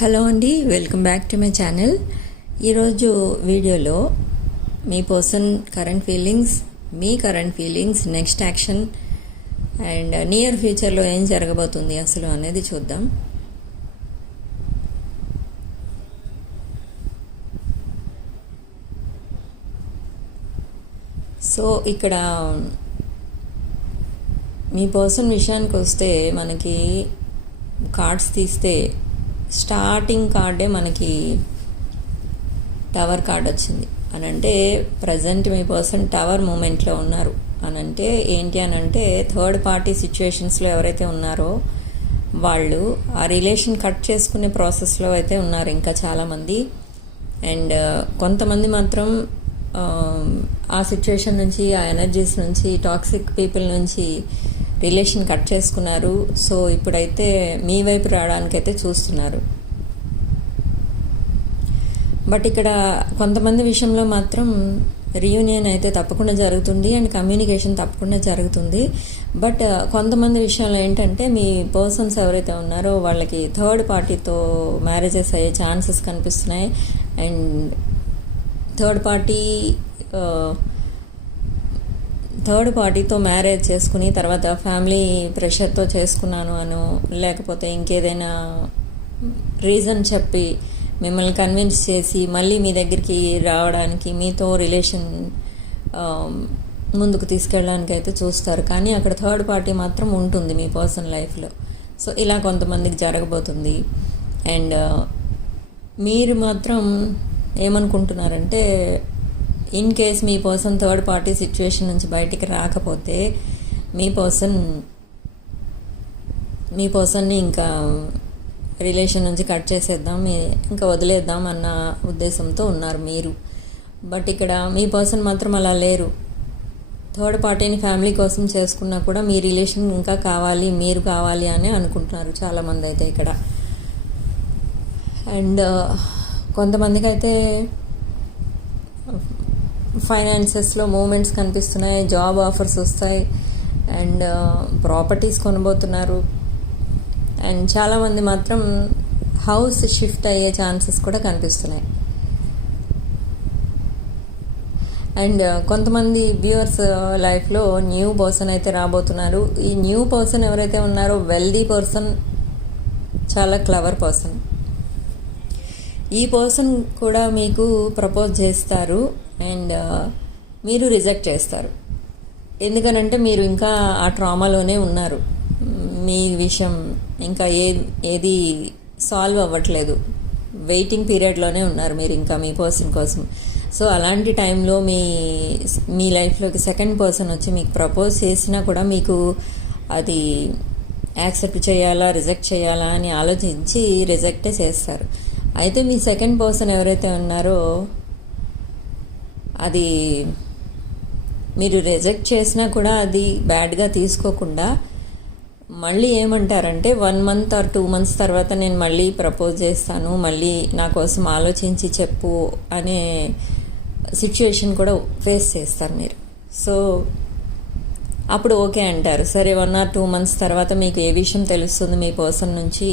Hello అండి welcome back to my channel. ఈరోజు వీడియోలో మీ person current feelings me current feelings next action and near ఫ్యూచర్లో ఏం జరగబోతుంది అసలు అనేది చూద్దాం. సో ఇక్కడ మీ పర్సన్ విషయానికి వస్తే మనకి కార్డ్స్ తీస్తే స్టార్టింగ్ కార్డే మనకి టవర్ కార్డ్ వచ్చింది. అని అంటే ప్రజెంట్ మీ పర్సన్ టవర్ మూమెంట్లో ఉన్నారు. అని అంటే ఏంటి అని అంటే థర్డ్ పార్టీ సిచ్యువేషన్స్లో ఎవరైతే ఉన్నారో వాళ్ళు ఆ రిలేషన్ కట్ చేసుకునే ప్రాసెస్లో అయితే ఉన్నారు ఇంకా చాలామంది. అండ్ కొంతమంది మాత్రం ఆ, సిచ్యువేషన్ నుంచి ఆ ఎనర్జీస్ నుంచి టాక్సిక్ పీపుల్ నుంచి రిలేషన్ కట్ చేసుకున్నారు. సో ఇప్పుడైతే మీ వైపు రావడానికైతే చూస్తున్నారు. బట్ ఇక్కడ కొంతమంది విషయంలో మాత్రం రీయూనియన్ అయితే తప్పకుండా జరుగుతుంది అండ్ కమ్యూనికేషన్ తప్పకుండా జరుగుతుంది. బట్ uh, కొంతమంది విషయంలో ఏంటంటే మీ పర్సన్స్ ఎవరైతే ఉన్నారో వాళ్ళకి థర్డ్ పార్టీతో మ్యారేజెస్ అయ్యే ఛాన్సెస్ కనిపిస్తున్నాయి. అండ్ థర్డ్ పార్టీ థర్డ్ పార్టీతో మ్యారేజ్ చేసుకుని తర్వాత ఫ్యామిలీ ప్రెషర్తో చేసుకున్నాను అను లేకపోతే ఇంకేదైనా రీజన్ చెప్పి మిమ్మల్ని కన్విన్స్ చేసి మళ్ళీ మీ దగ్గరికి రావడానికి మీతో రిలేషన్ um, ముందుకు తీసుకెళ్ళడానికి అయితే చూస్తారు. కానీ అక్కడ థర్డ్ పార్టీ మాత్రం ఉంటుంది మీ పర్సనల్ లైఫ్లో సో ఇలా కొంతమందికి జరగబోతుంది. అండ్ మీరు మాత్రం ఏమనుకుంటున్నారంటే ఇన్ కేస్ మీ పర్సన్ థర్డ్ పార్టీ సిచ్యువేషన్ నుంచి బయటికి రాకపోతే మీ పర్సన్ మీ పర్సన్ని ఇంకా రిలేషన్ నుంచి కట్ చేసేద్దాం మీ- ఇంకా వదిలేద్దాం అన్న ఉద్దేశంతో ఉన్నారు మీరు. బట్ ఇక్కడ మీ పర్సన్ మాత్రం అలా లేరు. థర్డ్ పార్టీని ఫ్యామిలీ కోసం చేసుకున్నా కూడా మీ రిలేషన్ ఇంకా కావాలి మీరు కావాలి అని అనుకుంటున్నారు చాలామంది అయితే ఇక్కడ. అండ్ uh, కొంతమందికి అయితే ఫైనాన్సెస్లో మూమెంట్స్ కనిపిస్తున్నాయి జాబ్ ఆఫర్స్ వస్తాయి అండ్ ప్రాపర్టీస్ uh, కొనబోతున్నారు. అండ్ చాలామంది మాత్రం హౌస్ షిఫ్ట్ అయ్యే ఛాన్సెస్ కూడా కనిపిస్తున్నాయి. అండ్ uh, కొంతమంది వ్యూవర్స్ లైఫ్లో న్యూ పర్సన్ అయితే రాబోతున్నారు. ఈ న్యూ పర్సన్ ఎవరైతే ఉన్నారో వెల్దీ పర్సన్ చాలా క్లవర్ పర్సన్ ఈ పర్సన్ కూడా మీకు ప్రపోజ్ చేస్తారు అండ్ uh, మీరు రిజెక్ట్ చేస్తారు. ఎందుకనంటే మీరు ఇంకా ఆ ట్రామాలోనే ఉన్నారు. మీ విషయం ఇంకా ఏ ఏది సాల్వ్ అవ్వట్లేదు. వెయిటింగ్ పీరియడ్లోనే ఉన్నారు మీరు ఇంకా మీ పర్సన్ కోసం. సో అలాంటి టైంలో మీ మీ లైఫ్లోకి సెకండ్ పర్సన్ వచ్చి మీకు ప్రపోజ్ చేసినా కూడా మీకు అది యాక్సెప్ట్ చేయాలా రిజెక్ట్ చేయాలా అని ఆలోచించి రిజెక్టే చేస్తారు. అయితే మీ సెకండ్ పర్సన్ ఎవరైతే ఉన్నారో అది మీరు రిజెక్ట్ చేసినా కూడా అది బ్యాడ్గా తీసుకోకుండా మళ్ళీ ఏమంటారంటే one month or two months తర్వాత నేను మళ్ళీ ప్రపోజ్ చేస్తాను మళ్ళీ నా కోసం ఆలోచించి చెప్పు అనే సిచ్యువేషన్ కూడా ఫేస్ చేస్తారు మీరు. సో అప్పుడు ఓకే అంటారు. సరే వన్ ఆర్ టూ మంత్స్ తర్వాత మీకు ఏ విషయం తెలుస్తుంది మీ పర్సన్ నుంచి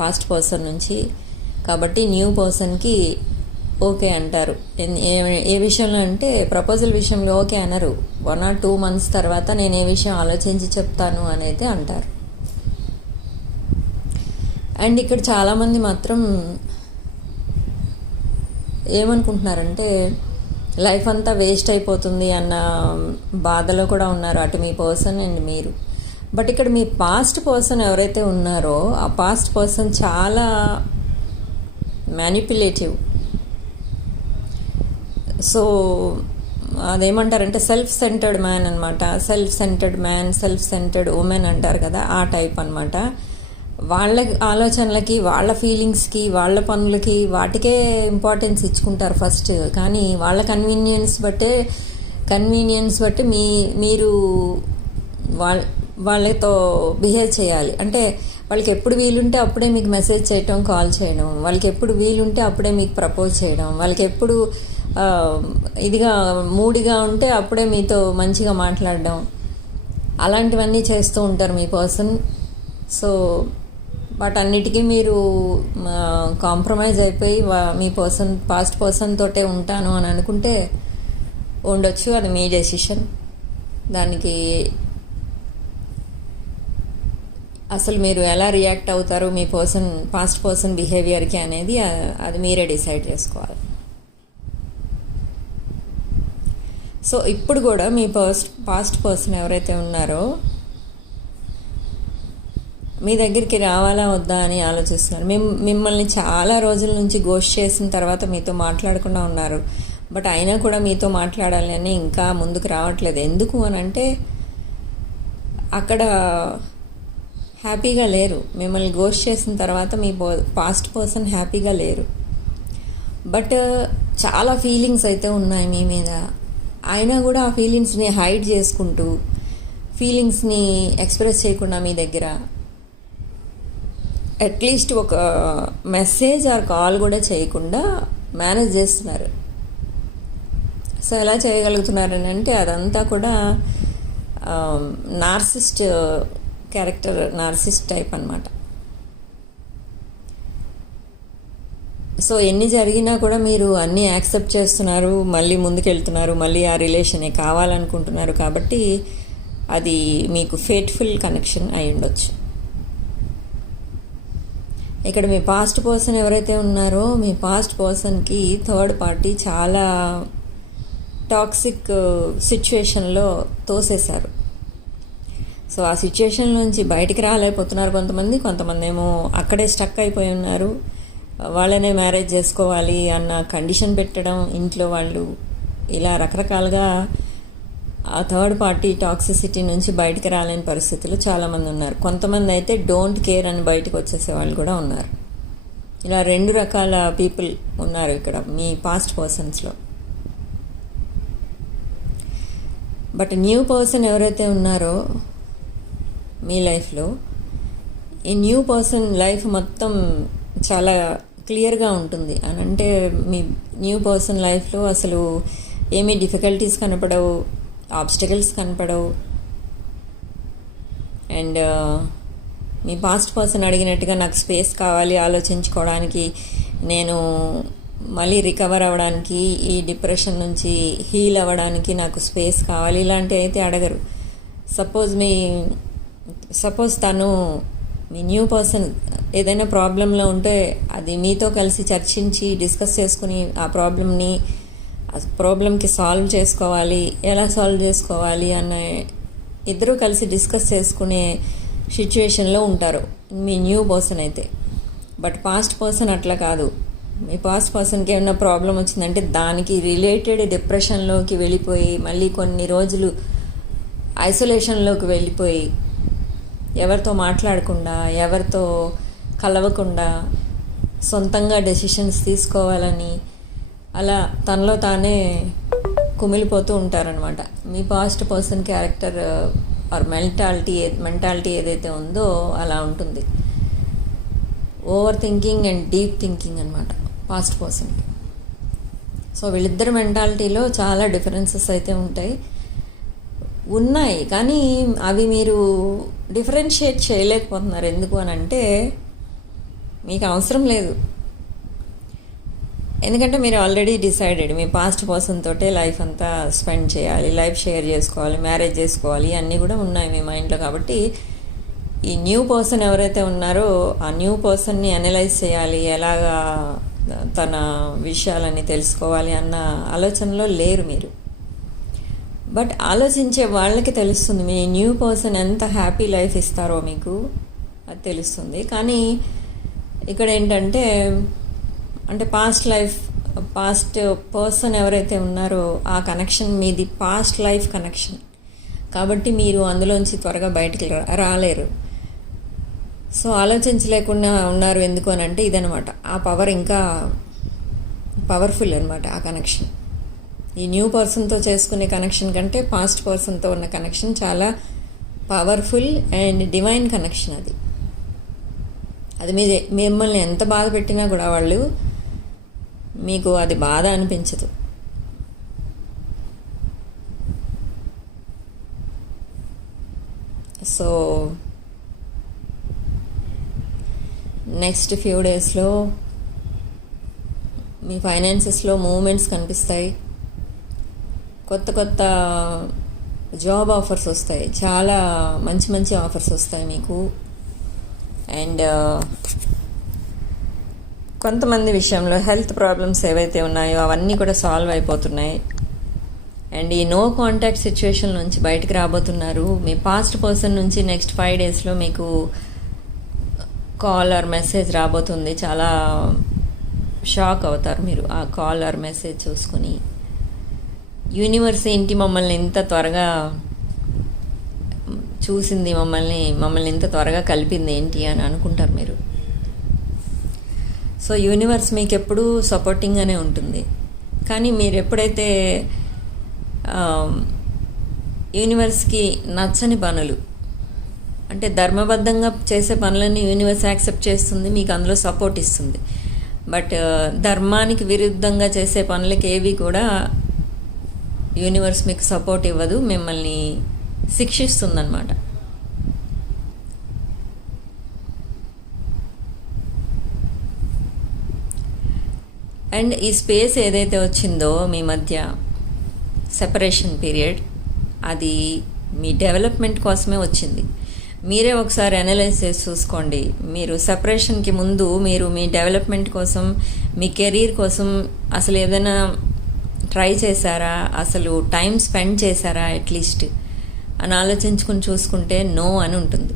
పాస్ట్ పర్సన్ నుంచి? కాబట్టి న్యూ పర్సన్కి ఓకే అంటారు. ఏ- ఏ విషయంలో అంటే ప్రపోజల్ విషయంలో ఓకే అనరు. వన్ ఆర్ టూ మంత్స్ తర్వాత నేను ఏ విషయం ఆలోచించి చెప్తాను అని అయితే అంటారు. అండ్ ఇక్కడ చాలామంది మాత్రం ఏమనుకుంటున్నారంటే లైఫ్ అంతా వేస్ట్ అయిపోతుంది అన్న బాధలో కూడా ఉన్నారు అటు మీ పర్సన్ అండ్ మీరు. బట్ ఇక్కడ మీ పాస్ట్ పర్సన్ ఎవరైతే ఉన్నారో ఆ పాస్ట్ పర్సన్ చాలా మ్యానిపులేటివ్ సో అదేమంటారంటే సెల్ఫ్ సెంటర్డ్ మ్యాన్ అనమాట self centred man self centred women అంటారు కదా ఆ టైప్ అనమాట వాళ్ళ ఆలోచనలకి వాళ్ళ ఫీలింగ్స్కి వాళ్ళ పనులకి వాటికే ఇంపార్టెన్స్ ఇచ్చుకుంటారు ఫస్ట్ కానీ వాళ్ళ కన్వీనియన్స్ బట్టే కన్వీనియన్స్ బట్టి మీ మీరు వాళ్ళ వాళ్ళతో బిహేవ్ చేయాలి. అంటే వాళ్ళకి ఎప్పుడు వీలుంటే అప్పుడే మీకు మెసేజ్ చేయటం కాల్ చేయడం. వాళ్ళకి ఎప్పుడు వీలుంటే అప్పుడే మీకు ప్రపోజ్ చేయడం. వాళ్ళకి ఎప్పుడు ఇదిగా మూడిగా ఉంటే అప్పుడే మీతో మంచిగా మాట్లాడడం. అలాంటివన్నీ చేస్తూ ఉంటారు మీ పర్సన్. సో వాటన్నిటికీ మీరు కాంప్రమైజ్ అయిపోయి మీ పర్సన్ పాస్ట్ పర్సన్ తోటే ఉంటాను అని అనుకుంటే ఉండొచ్చు. అది మీ డెసిషన్. దానికి అసలు మీరు ఎలా రియాక్ట్ అవుతారు మీ పర్సన్ పాస్ట్ పర్సన్ బిహేవియర్కి అనేది అది మీరే డిసైడ్ చేసుకోవాలి. సో ఇప్పుడు కూడా మీ పర్స్ట్ పాస్ట్ పర్సన్ ఎవరైతే ఉన్నారో మీ దగ్గరికి రావాలా వద్దా అని ఆలోచిస్తున్నారు. మిమ్ మిమ్మల్ని చాలా రోజుల నుంచి గోష్ చేసిన తర్వాత మీతో మాట్లాడకుండా ఉన్నారు. బట్ అయినా కూడా మీతో మాట్లాడాలి అని ఇంకా ముందుకు రావట్లేదు. ఎందుకు అని అంటే అక్కడ హ్యాపీగా లేరు. మిమ్మల్ని గోష్ చేసిన తర్వాత మీ పాస్ట్ పర్సన్ హ్యాపీగా లేరు. బట్ చాలా ఫీలింగ్స్ అయితే ఉన్నాయి మీ మీద. అయినా కూడా ఆ ఫీలింగ్స్ని హైడ్ చేసుకుంటూ ఫీలింగ్స్ని ఎక్స్ప్రెస్ చేయకుండా మీ దగ్గర. అట్లీస్ట్ ఒక మెసేజ్ ఆర్ కాల్ కూడా చేయకుండా మేనేజ్ చేస్తున్నారు. సో ఎలా చేయగలుగుతున్నారని అంటే అదంతా కూడా um, నార్సిస్ట్ క్యారెక్టర్ నార్సిస్ టైప్ అనమాట సో ఎన్ని జరిగినా కూడా మీరు అన్నీ యాక్సెప్ట్ చేస్తున్నారు మళ్ళీ ముందుకెళ్తున్నారు మళ్ళీ ఆ రిలేషనే కావాలనుకుంటున్నారు కాబట్టి అది మీకు ఫేట్ఫుల్ కనెక్షన్ అయి ఉండొచ్చు. ఇక్కడ మీ పాస్ట్ పర్సన్ ఎవరైతే ఉన్నారో మీ పాస్ట్ పర్సన్కి థర్డ్ పార్టీ చాలా టాక్సిక్ సిచ్యువేషన్లో uh, తోసేశారు. సో ఆ సిచ్యువేషన్ నుంచి బయటికి రాలేకపోతున్నారు కొంతమంది. కొంతమంది ఏమో అక్కడే స్టక్ అయిపోయి ఉన్నారు. వాళ్ళనే మ్యారేజ్ చేసుకోవాలి అన్న కండిషన్ పెట్టడం ఇంట్లో వాళ్ళు ఇలా రకరకాలుగా ఆ థర్డ్ పార్టీ టాక్సిసిటీ నుంచి బయటికి రాలేని పరిస్థితులు చాలామంది ఉన్నారు. కొంతమంది అయితే డోంట్ కేర్ అని బయటకు వచ్చేసే వాళ్ళు కూడా ఉన్నారు. ఇలా రెండు రకాల పీపుల్ ఉన్నారు ఇక్కడ మీ పాస్ట్ పర్సన్స్లో బట్ న్యూ పర్సన్ ఎవరైతే ఉన్నారో మీ లైఫ్లో. ఈ న్యూ పర్సన్ లైఫ్ మొత్తం చాలా క్లియర్గా ఉంటుంది. అని అంటే మీ న్యూ పర్సన్ లైఫ్లో అసలు ఏమీ డిఫికల్టీస్ కనపడవు ఆబ్స్టకల్స్ కనపడవు. అండ్ మీ పాస్ట్ పర్సన్ అడిగినట్టుగా నాకు స్పేస్ కావాలి ఆలోచించుకోవడానికి నేను మళ్ళీ రికవర్ అవ్వడానికి ఈ డిప్రెషన్ నుంచి హీల్ అవ్వడానికి నాకు స్పేస్ కావాలి ఇలాంటివి అయితే అడగరు. సపోజ్ మీ సపోజ్ తను మీ న్యూ పర్సన్ ఏదైనా ప్రాబ్లంలో ఉంటే అది మీతో కలిసి చర్చించి డిస్కస్ చేసుకుని ఆ ప్రాబ్లమ్ని ఆ ప్రాబ్లంకి సాల్వ్ చేసుకోవాలి ఎలా సాల్వ్ చేసుకోవాలి అన్న ఇద్దరూ కలిసి డిస్కస్ చేసుకునే సిచ్యువేషన్లో ఉంటారు మీ న్యూ పర్సన్ అయితే. బట్ పాస్ట్ పర్సన్ అట్లా కాదు. మీ పాస్ట్ పర్సన్కి ఏమైనా ప్రాబ్లం వచ్చిందంటే దానికి రిలేటెడ్ డిప్రెషన్లోకి వెళ్ళిపోయి మళ్ళీ కొన్ని రోజులు ఐసోలేషన్లోకి వెళ్ళిపోయి ఎవరితో మాట్లాడకుండా ఎవరితో కలవకుండా సొంతంగా డెసిషన్స్ తీసుకోవాలని అలా తనలో తానే కుమిలిపోతూ ఉంటారనమాట మీ past person character or mentality mentality ఏదైతే ఉందో అలా ఉంటుంది. Over thinking and deep thinking అనమాట పాస్ట్ పర్సన్ సో వీళ్ళిద్దరి మెంటాలిటీలో చాలా డిఫరెన్సెస్ అయితే ఉంటాయి. ఉన్నాయి కానీ అవి మీరు డిఫరెన్షియేట్ చేయలేకపోతున్నారు. ఎందుకు అని అంటే మీకు అవసరం లేదు. ఎందుకంటే మీరు ఆల్రెడీ డిసైడెడ్. మీ పాస్ట్ పర్సన్ తోటే లైఫ్ అంతా స్పెండ్ చేయాలి లైఫ్ షేర్ చేసుకోవాలి మ్యారేజ్ చేసుకోవాలి అన్నీ కూడా ఉన్నాయి మీ మైండ్లో కాబట్టి ఈ న్యూ పర్సన్ ఎవరైతే ఉన్నారో ఆ న్యూ పర్సన్ని అనలైజ్ చేయాలి ఎలాగా తన విషయాలని తెలుసుకోవాలి అన్న ఆలోచనలో లేరు మీరు. బట్ ఆలోచించే వాళ్ళకి తెలుస్తుంది మీ న్యూ పర్సన్ ఎంత హ్యాపీ లైఫ్ ఇస్తారో మీకు అది తెలుస్తుంది. కానీ ఇక్కడ ఏంటంటే అంటే పాస్ట్ లైఫ్ పాస్ట్ పర్సన్ ఎవరైతే ఉన్నారో ఆ కనెక్షన్ మీది పాస్ట్ లైఫ్ కనెక్షన్. కాబట్టి మీరు అందులోంచి త్వరగా బయటికి రాలేరు. సో ఆలోచించలేకుండా ఉన్నారు ఎందుకు అని అంటే ఇదనమాట. ఆ పవర్ ఇంకా పవర్ఫుల్ అనమాట ఆ కనెక్షన్. ఈ న్యూ పర్సన్తో చేసుకునే కనెక్షన్ కంటే పాస్ట్ పర్సన్తో ఉన్న కనెక్షన్ చాలా పవర్ఫుల్ అండ్ డివైన్ కనెక్షన్ అది. అది మీ మిమ్మల్ని ఎంత బాధ పెట్టినా కూడా వాళ్ళు మీకు అది బాధ అనిపించదు. సో నెక్స్ట్ ఫ్యూ డేస్లో మీ ఫైనాన్సెస్లో మూమెంట్స్ కనిపిస్తాయి. కొత్త కొత్త జాబ్ ఆఫర్స్ వస్తాయి. చాలా మంచి మంచి ఆఫర్స్ వస్తాయి మీకు. అండ్ కొంతమంది విషయంలో హెల్త్ ప్రాబ్లమ్స్ ఏవైతే ఉన్నాయో అవన్నీ కూడా సాల్వ్ అయిపోతున్నాయి. అండ్ ఈ నో కాంటాక్ట్ సిచ్యువేషన్ నుంచి బయటకు రాబోతున్నారు. మీ పాస్ట్ పర్సన్ నుంచి నెక్స్ట్ ఫైవ్ డేస్లో మీకు కాల్ ఆర్ మెసేజ్ రాబోతుంది. చాలా షాక్ అవుతారు మీరు ఆ కాల్ ఆర్ మెసేజ్ చూసుకుని. యూనివర్స్ ఏంటి మమ్మల్ని ఇంత త్వరగా చూసింది మమ్మల్ని మమ్మల్ని ఇంత త్వరగా కలిపింది ఏంటి అని అనుకుంటారు మీరు. సో యూనివర్స్ మీకు ఎప్పుడూ సపోర్టింగ్గానే ఉంటుంది. కానీ మీరు ఎప్పుడైతే యూనివర్స్కి నచ్చని పనులు అంటే ధర్మబద్ధంగా చేసే పనులన్నీ యూనివర్స్ యాక్సెప్ట్ చేస్తుంది మీకు అందులో సపోర్ట్ ఇస్తుంది. బట్ ధర్మానికి విరుద్ధంగా చేసే పనులకి ఏవి కూడా యూనివర్స్ మీకు సపోర్ట్ ఇవ్వదు మిమ్మల్ని శిక్షిస్తుందన్నమాట. అండ్ ఈ స్పేస్ ఏదైతే వచ్చిందో మీ మధ్య సెపరేషన్ పీరియడ్ అది మీ డెవలప్మెంట్ కోసమే వచ్చింది. మీరే ఒకసారి అనలైజ్ చేసి చూసుకోండి. మీరు సెపరేషన్కి ముందు మీరు మీ డెవలప్మెంట్ కోసం మీ కెరీర్ కోసం అసలు ఏదైనా ట్రై చేశారా? అసలు టైం స్పెండ్ చేశారా అట్లీస్ట్ అని ఆలోచించుకుని చూసుకుంటే నో అని ఉంటుంది.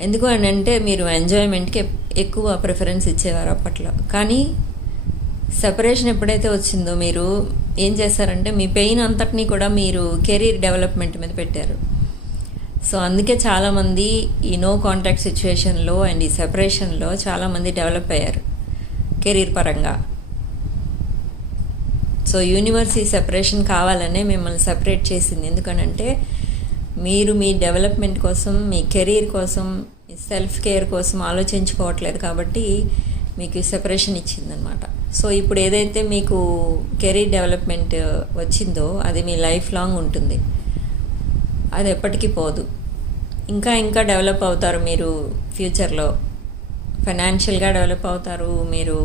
ఎందుకు అని అంటే మీరు ఎంజాయ్మెంట్కి ఎక్కువ ప్రిఫరెన్స్ ఇచ్చేవారు అప్పట్లో. కానీ సెపరేషన్ ఎప్పుడైతే వచ్చిందో మీరు ఏం చేశారంటే మీ పెయిన్ అంతటినీ కూడా మీరు కెరీర్ డెవలప్మెంట్ మీద పెట్టారు. సో అందుకే చాలామంది ఈ నో కాంటాక్ట్ సిచ్యువేషన్లో అండ్ ఈ సెపరేషన్లో చాలామంది డెవలప్ అయ్యారు. కెరీర్ పరంగా. సో యూనివర్స్ ఈ సెపరేషన్ కావాలనే మిమ్మల్ని సెపరేట్ చేసింది. ఎందుకనంటే మీరు మీ డెవలప్మెంట్ కోసం మీ కెరీర్ కోసం మీ సెల్ఫ్ కేర్ కోసం ఆలోచించుకోవట్లేదు కాబట్టి మీకు సెపరేషన్ ఇచ్చిందనమాట సో ఇప్పుడు ఏదైతే మీకు కెరీర్ డెవలప్మెంట్ వచ్చిందో అది మీ లైఫ్ లాంగ్ ఉంటుంది. అది ఎప్పటికీ పోదు. ఇంకా ఇంకా డెవలప్ అవుతారు మీరు ఫ్యూచర్లో ఫైనాన్షియల్గా డెవలప్ అవుతారు మీరు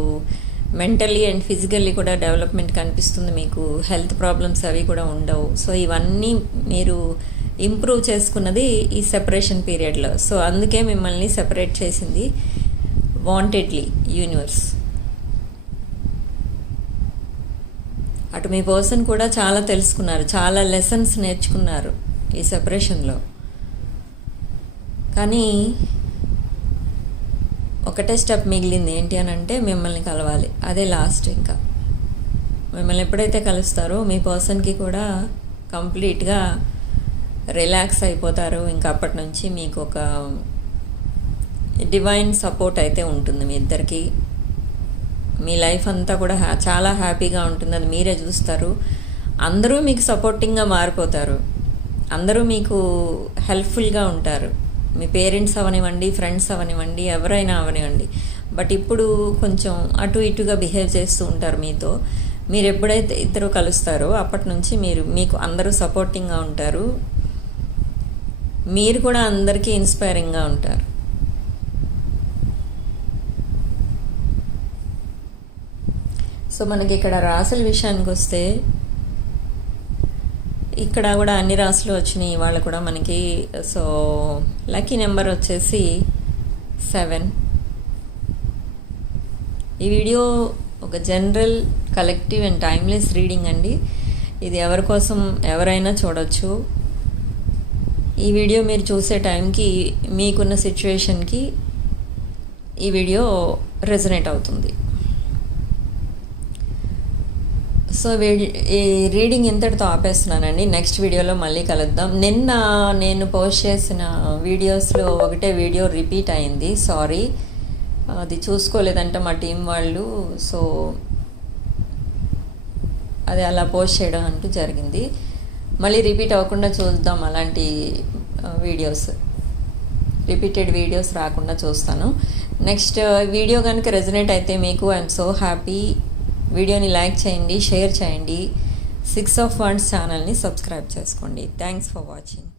మెంటల్లీ అండ్ ఫిజికల్లీ కూడా డెవలప్మెంట్ కనిపిస్తుంది మీకు. హెల్త్ ప్రాబ్లమ్స్ అవి కూడా ఉండవు. సో ఇవన్నీ మీరు ఇంప్రూవ్ చేసుకున్నది ఈ సెపరేషన్ పీరియడ్లో. సో అందుకే మిమ్మల్ని సెపరేట్ చేసింది వాంటెడ్లీ యూనివర్స్. అటు మీ పర్సన్ కూడా చాలా తెలుసుకున్నారు. చాలా లెసన్స్ నేర్చుకున్నారు ఈ సెపరేషన్లో. కానీ ఒకటే స్టెప్ మిగిలింది. ఏంటి అని అంటే మిమ్మల్ని కలవాలి. అదే లాస్ట్ ఇంకా. మిమ్మల్ని ఎప్పుడైతే కలుస్తారో మీ పర్సన్కి కూడా కంప్లీట్గా రిలాక్స్ అయిపోతారు. ఇంకా అప్పటి నుంచి మీకు ఒక డివైన్ సపోర్ట్ అయితే ఉంటుంది మీ ఇద్దరికి. మీ లైఫ్ అంతా కూడా హ్యా చాలా హ్యాపీగా ఉంటుంది. అది మీరే చూస్తారు. అందరూ మీకు సపోర్టింగ్గా మారిపోతారు. అందరూ మీకు హెల్ప్ఫుల్గా ఉంటారు. మీ పేరెంట్స్ అవనివ్వండి ఫ్రెండ్స్ అవనివ్వండి ఎవరైనా అవనివ్వండి. బట్ ఇప్పుడు కొంచెం అటు ఇటుగా బిహేవ్ చేస్తూ ఉంటారు మీతో. మీరు ఎప్పుడైతే ఇద్దరు కలుస్తారో అప్పటి నుంచి మీరు మీకు అందరూ సపోర్టింగ్గా ఉంటారు. మీరు కూడా అందరికీ ఇన్స్పైరింగ్గా ఉంటారు. సో మనకి ఇక్కడ రాసుల విషయానికి వస్తే ఇక్కడ కూడా అన్ని రాసులు వచ్చినాయి వాళ్ళు కూడా మనకి సో లక్కీ నెంబర్ వచ్చేసి సెవెన్. ఈ వీడియో ఒక general collective and timeless reading అండి. ఇది ఎవరి కోసం ఎవరైనా చూడొచ్చు. ఈ వీడియో మీరు చూసే టైంకి మీకున్న సిచ్యువేషన్కి ఈ వీడియో రెజనేట్ అవుతుంది. సో ఈ రీడింగ్ ఇంతటితో ఆపేస్తున్నానండి. నెక్స్ట్ వీడియోలో మళ్ళీ కలుద్దాం. నిన్న నేను పోస్ట్ చేసిన వీడియోస్లో ఒకటే వీడియో రిపీట్ అయింది. సారీ. అది చూసుకోలేదంటే మా టీం వాళ్ళు. సో అది అలా పోస్ట్ చేయడం అంటూ జరిగింది. మళ్ళీ రిపీట్ అవ్వకుండా చూద్దాం అలాంటి వీడియోస్. రిపీటెడ్ వీడియోస్ రాకుండా చూస్తాను. నెక్స్ట్ వీడియో కనుక రెజనేట్ అయితే మీకు ఐఎమ్ సో హ్యాపీ. వీడియోని లైక్ చేయండి షేర్ చేయండి. సిక్స్ ఆఫ్ వన్స్ ఛానల్ని సబ్స్క్రైబ్ చేసుకోండి. Thanks for watching